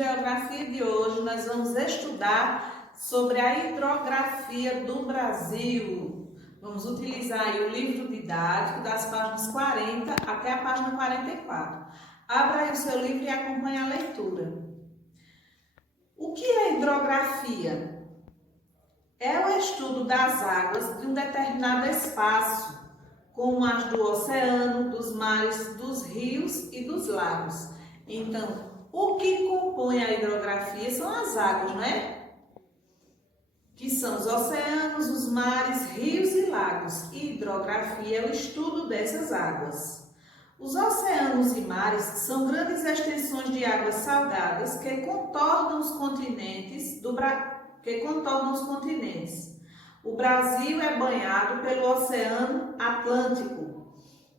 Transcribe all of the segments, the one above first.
Geografia de hoje nós vamos estudar sobre a hidrografia do Brasil. Vamos utilizar aí o livro didático das páginas 40 até a página 44. Abra aí o seu livro e acompanhe a leitura. O que é hidrografia? É o estudo das águas de um determinado espaço, como as do oceano, dos mares, dos rios e dos lagos. Então, o que compõe a hidrografia são as águas, não é? Que são os oceanos, os mares, rios e lagos. E hidrografia é o estudo dessas águas. Os oceanos e mares são grandes extensões de águas salgadas que contornam os continentes. O Brasil é banhado pelo Oceano Atlântico.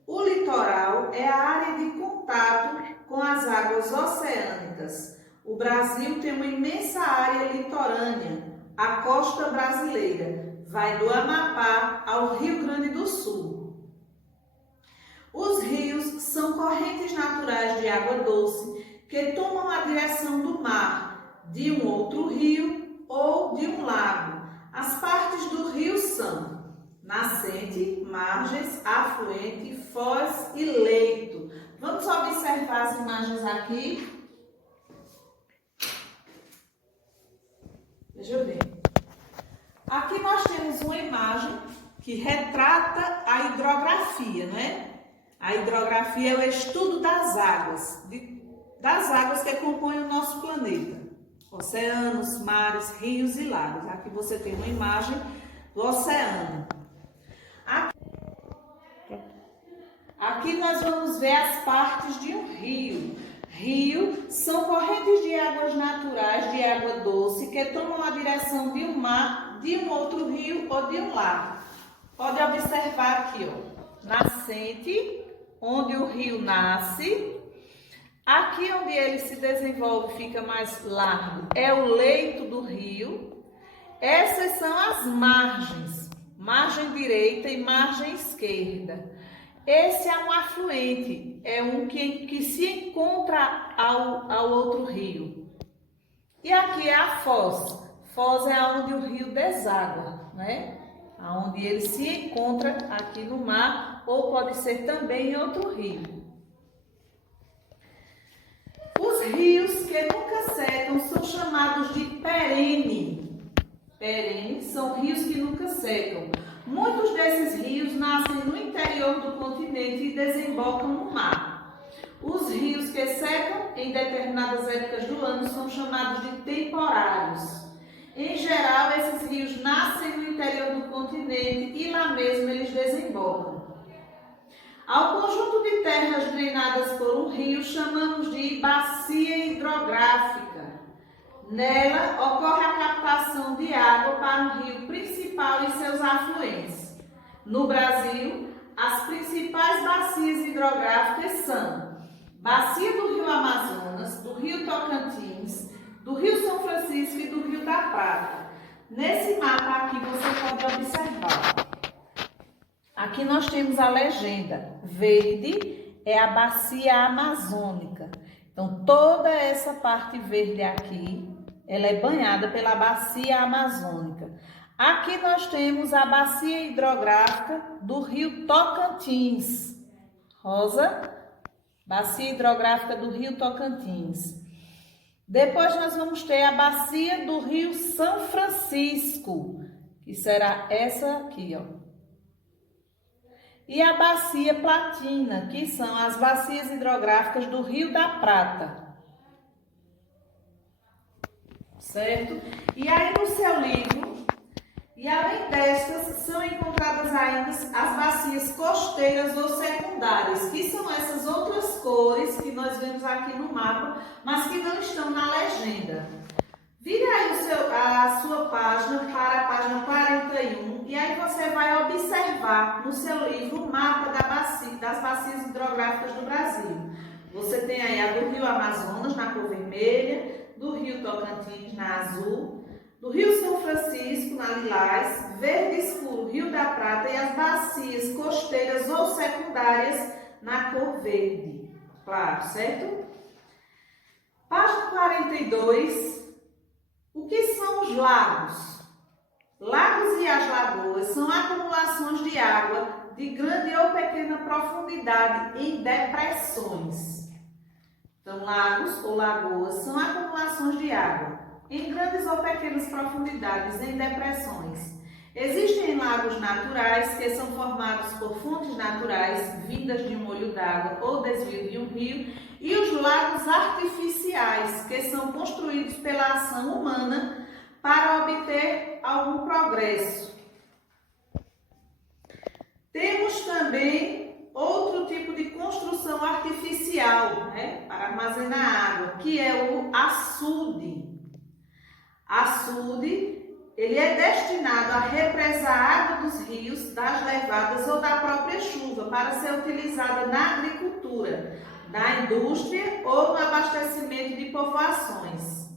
O litoral é a área de contato com as águas oceânicas. O Brasil tem uma imensa área litorânea, a costa brasileira, vai do Amapá ao Rio Grande do Sul. Os rios são correntes naturais de água doce que tomam a direção do mar, de um outro rio ou de um lago. As partes do rio são nascente, margens, afluente, foz e leito. Vamos observar as imagens aqui. Veja bem. Aqui nós temos uma imagem que retrata a hidrografia, não é? A hidrografia é o estudo das águas que compõem o nosso planeta. Oceanos, mares, rios e lagos. Aqui você tem uma imagem do oceano. Aqui nós vamos ver as partes de um rio. Rio são correntes de águas naturais, de água doce, que tomam a direção de um mar, de um outro rio ou de um lago. Pode observar aqui, ó, nascente, onde o rio nasce. Aqui onde ele se desenvolve, fica mais largo, é o leito do rio. Essas são as margens, margem direita e margem esquerda. Esse é um afluente, é um que se encontra ao outro rio. E aqui é a foz. Foz é onde o rio deságua, né? Onde ele se encontra aqui no mar, ou pode ser também em outro rio. Os rios que nunca secam são chamados de perene. Perene são rios que nunca secam. Muitos desses rios nascem no interior do continente e desembocam no mar. Os rios que secam em determinadas épocas do ano são chamados de temporários. Em geral, esses rios nascem no interior do continente e lá mesmo eles desembocam. Ao conjunto de terras drenadas por um rio chamamos de bacia hidrográfica. Nela ocorre a captação de água para o rio principal e seus afluentes. No Brasil, as principais bacias hidrográficas são Bacia do Rio Amazonas, do Rio Tocantins, do Rio São Francisco e do Rio da Prata. Nesse mapa aqui você pode observar. Aqui nós temos a legenda. Verde é a bacia amazônica. Então, toda essa parte verde aqui, ela é banhada pela bacia amazônica. Aqui nós temos a bacia hidrográfica do Rio Tocantins. Rosa, bacia hidrográfica do Rio Tocantins. Depois nós vamos ter a bacia do Rio São Francisco, que será essa aqui, ó. E a bacia Platina, que são as bacias hidrográficas do Rio da Prata. Certo? E aí no seu livro, e além destas, são encontradas ainda as bacias costeiras ou secundárias, que são essas outras cores que nós vemos aqui no mapa, mas que não estão na legenda. Vire aí a sua página para a página 41 e aí você vai observar no seu livro o mapa das bacias hidrográficas do Brasil. Você tem aí a do Rio Amazonas na cor vermelha, do Rio Tocantins na azul, do Rio São Francisco na lilás, verde escuro Rio da Prata e as bacias costeiras ou secundárias na cor verde, claro, certo? Página 42. O que são os lagos? Lagos e as lagoas são acumulações de água de grande ou pequena profundidade em depressões. Então, lagos ou lagoas são acumulações de água em grandes ou pequenas profundidades em depressões. Existem lagos naturais que são formados por fontes naturais vindas de um olho d'água ou desvio de um rio, e os lagos artificiais que são construídos pela ação humana para obter algum progresso. Temos também outro tipo de construção artificial, né, para armazenar água, que é o açude. Açude, ele é destinado a represar a água dos rios, das levadas ou da própria chuva para ser utilizada na agricultura, na indústria ou no abastecimento de povoações.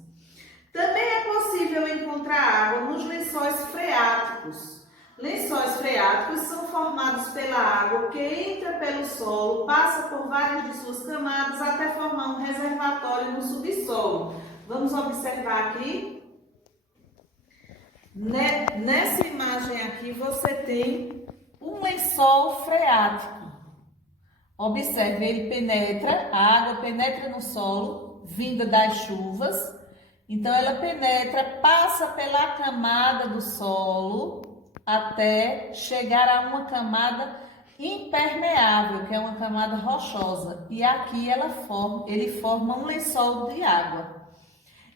Também é possível encontrar água nos lençóis freáticos. Lençóis freáticos são formados pela água que entra pelo solo, passa por várias de suas camadas até formar um reservatório no subsolo. Vamos observar aqui. Nessa imagem aqui você tem um lençol freático. Observe, ele penetra, a água penetra no solo, vinda das chuvas. Então ela penetra, passa pela camada do solo até chegar a uma camada impermeável, que é uma camada rochosa. E aqui ele forma um lençol de água.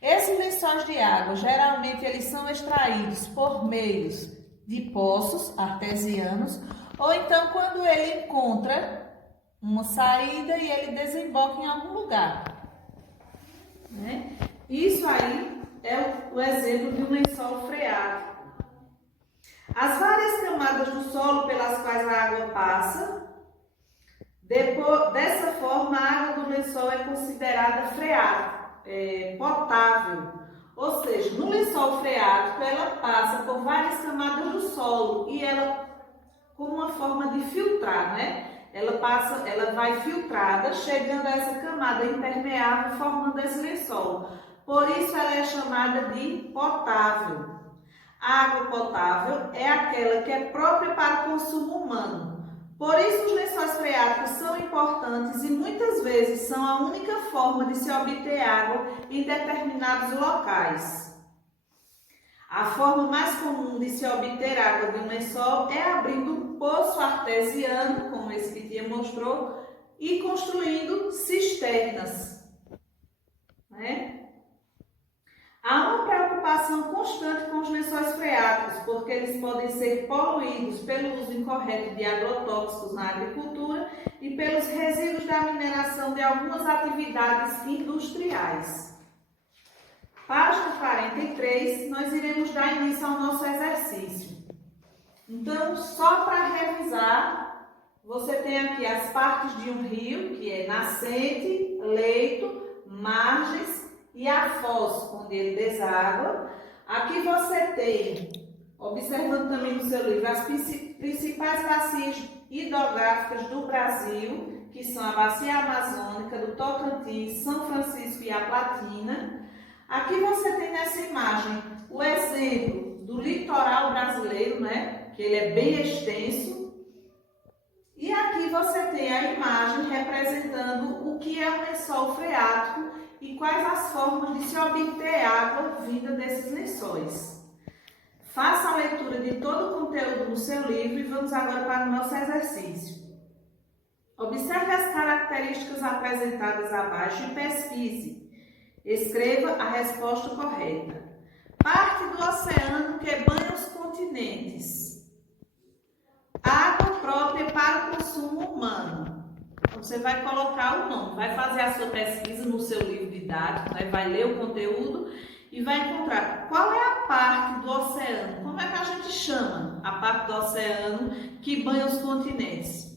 Esses lençóis de água, geralmente, eles são extraídos por meios de poços artesianos, ou então quando ele encontra uma saída e ele desemboca em algum lugar. Né? Isso aí é o exemplo de um lençol freático. As várias camadas do solo pelas quais a água passa, dessa forma a água do lençol é considerada freática. Potável, ou seja, no lençol freático ela passa por várias camadas do solo e ela, como uma forma de filtrar, né? Ela vai filtrada, chegando a essa camada impermeável, formando esse lençol. Por isso ela é chamada de potável. A água potável é aquela que é própria para o consumo humano. Por isso, os lençóis freáticos são importantes e muitas vezes são a única forma de se obter água em determinados locais. A forma mais comum de se obter água de um lençol é abrindo um poço artesiano, como esse que Tia mostrou, e construindo cisternas. Né? Há uma preocupação constante com os lençóis freáticos, porque eles podem ser poluídos pelo uso incorreto de agrotóxicos na agricultura e pelos resíduos da mineração de algumas atividades industriais. Página 43, nós iremos dar início ao nosso exercício. Então, só para revisar, você tem aqui as partes de um rio, que é nascente, leito, margens e a foz, onde ele deságua. Aqui você tem, observando também no seu livro, as principais bacias hidrográficas do Brasil, que são a Bacia Amazônica, do Tocantins, São Francisco e a Platina. Aqui você tem nessa imagem o exemplo do litoral brasileiro, né? Que ele é bem extenso. E aqui você tem a imagem representando o que é um lençol freático e quais as formas de se obter água vinda desses lençóis. Faça a leitura de todo o conteúdo no seu livro e vamos agora para o nosso exercício. Observe as características apresentadas abaixo e pesquise. Escreva a resposta correta. Parte do oceano que banha os continentes. Água própria para o consumo humano. Você vai colocar o nome, vai fazer a sua pesquisa no seu livro didático, né? Vai ler o conteúdo e vai encontrar qual é a parte do oceano, como é que a gente chama a parte do oceano que banha os continentes.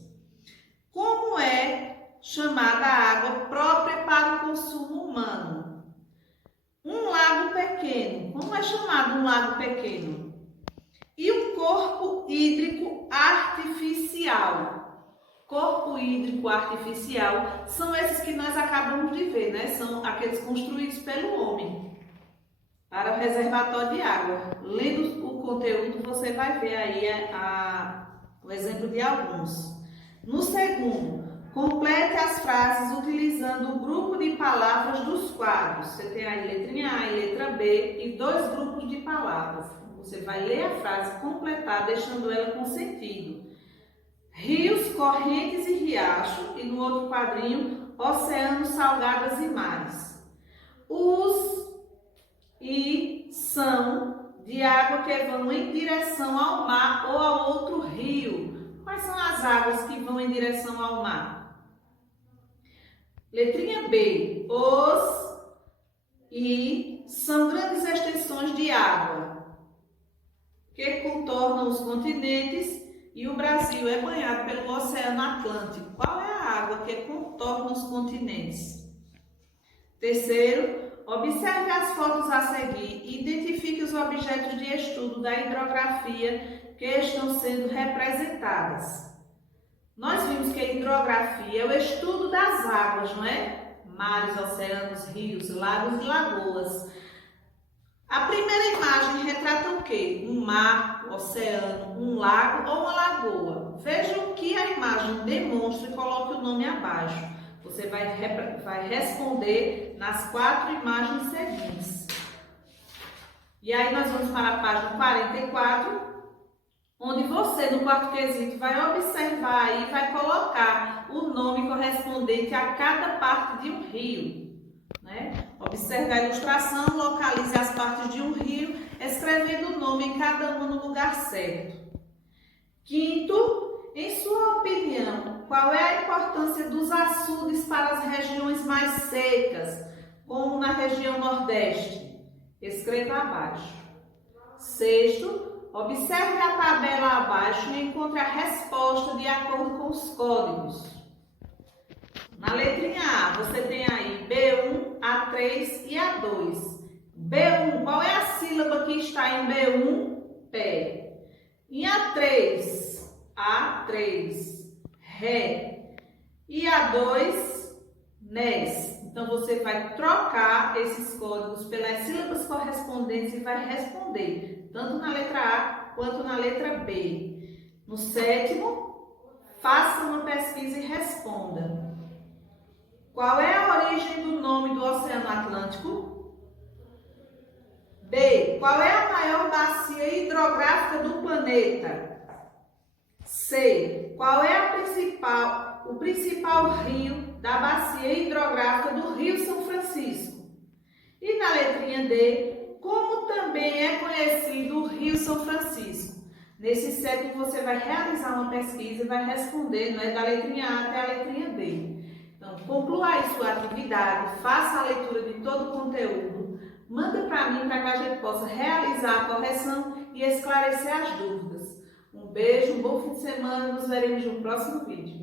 Como é chamada a água própria para o consumo humano? Um lago pequeno, como é chamado um lago pequeno? E um corpo hídrico artificial. corpo hídrico artificial, são esses que nós acabamos de ver, né? São aqueles construídos pelo homem para o reservatório de água. Lendo o conteúdo, você vai ver aí o exemplo de alguns. No segundo, complete as frases utilizando o grupo de palavras dos quadros. Você tem aí letrinha A e letra B e 2 grupos de palavras. Você vai ler a frase, completar, deixando ela com sentido. Rios, correntes e riachos. E no outro quadrinho, oceanos, salgadas e mares. Os e são de água que vão em direção ao mar ou a outro rio. Quais são as águas que vão em direção ao mar? Letrinha B. Os e são grandes extensões de água que contornam os continentes e o Brasil é banhado pelo Oceano Atlântico. Qual é a água que contorna os continentes? Terceiro, observe as fotos a seguir e identifique os objetos de estudo da hidrografia que estão sendo representadas. Nós vimos que a hidrografia é o estudo das águas, não é? Mares, oceanos, rios, lagos e lagoas. A primeira imagem retrata o quê? Um mar, um oceano, um lago ou uma lagoa. Veja o que a imagem demonstra e coloque o nome abaixo. Você vai responder nas 4 imagens seguintes. E aí nós vamos para a página 44, onde você, no quarto quesito, vai observar e vai colocar o nome correspondente a cada parte de um rio, né? Observe a ilustração, localize as partes de um rio, escrevendo o nome em cada um no lugar certo. Quinto, em sua opinião, qual é a importância dos açudes para as regiões mais secas, como na região Nordeste? Escreva abaixo. Sexto, observe a tabela abaixo e encontre a resposta de acordo com os códigos. Na letrinha A, você tem aí B1, A3 e A2. B1, qual é a sílaba que está em B1? Pé. Em A3, Ré. E A2, Nes. Então, você vai trocar esses códigos pelas sílabas correspondentes e vai responder, tanto na letra A quanto na letra B. No sétimo, faça uma pesquisa e responda. Qual é a origem do nome do Oceano Atlântico? B. Qual é a maior bacia hidrográfica do planeta? C. Qual é o principal rio da bacia hidrográfica do Rio São Francisco? E na letrinha D, como também é conhecido o Rio São Francisco? Nesse século você vai realizar uma pesquisa e vai responder, não é, da letrinha A até a letrinha D. Então, conclua aí sua atividade, faça a leitura de todo o conteúdo, manda para mim para que a gente possa realizar a correção e esclarecer as dúvidas. Um beijo, um bom fim de semana, nos veremos no próximo vídeo.